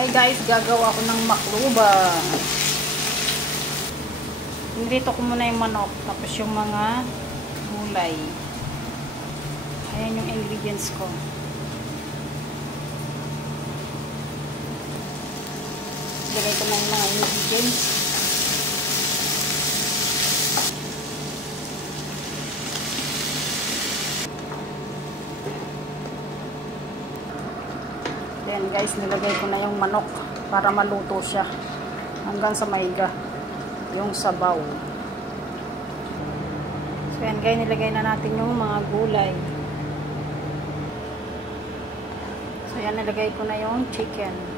Hi guys, gagawa ako ng makluba. Nirito ko muna yung manok, tapos yung mga gulay. Ayan yung ingredients ko. Lagay ko na yung mga ingredients. Ayan guys, nilagay ko na yung manok para maluto siya hanggang sa maiga yung sabaw. So ayan guys, nilagay na natin yung mga gulay. So ayan, nilagay ko na yung chicken.